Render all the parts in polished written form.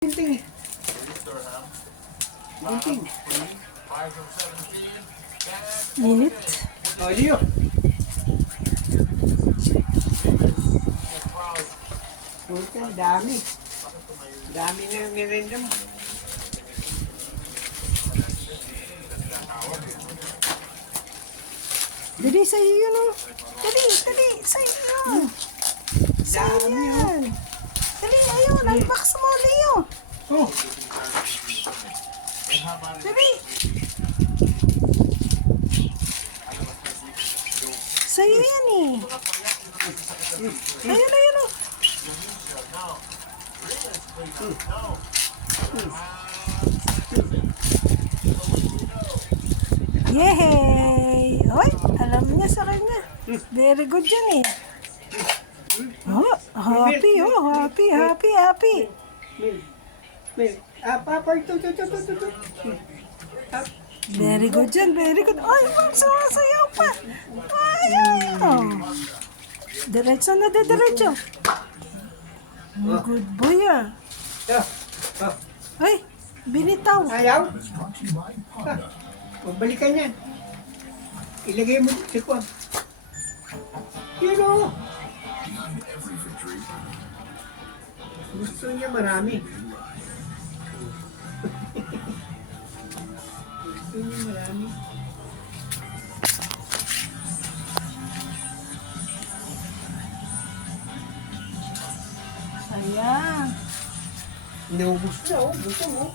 Ginting. Ginting. Init. Oh, Leo. Puta, dami. Dami na yung merenda mo. Dali sa'yo yun oh. Dali sa'yo yun. Sa'yo Dami, yan. Dali, ayun. Unbox mo, Leo. Oh. Dali. Sa'yo yan eh. Ayun oh. Yehey! Oy, alam niya sa kanya. Very good yan eh. Oh, happy. Mil. Papa, ito. Very good yan, very good. Ay, sumasayaw pa. Ayaw. Diretso na, diretso. Good boy ah. Ay, binitaw. Ayaw? Magbalikan yan. Ilagay mo sa kwan. Yun o. Gusto niya marami. Gusto niya marami. Sayang. Naubos na o. Gusto mo.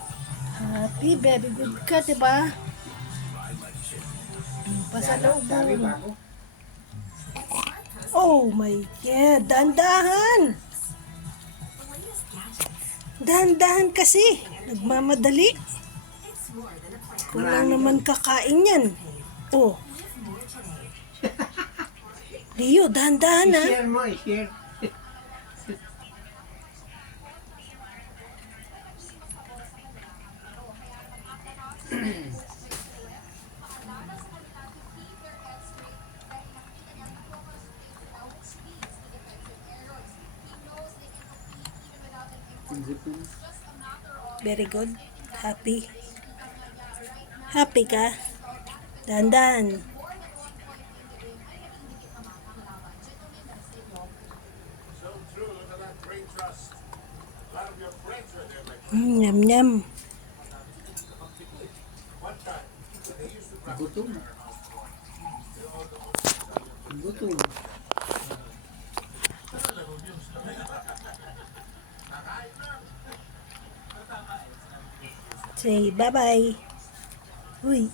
Happy, very good ka, diba? Dami Pasalubong. pa ako. Oh my God, dahan-dahan. Dahan-dahan kasi. Nagmamadali. Kulang naman kakain yan. Oh. Leo, dahan-dahan ha. I-share mo, i-share. Very good. Happy. Happy ka? Dahan-dahan. Yum. Gutom. Gutom. Say bye-bye. Uy.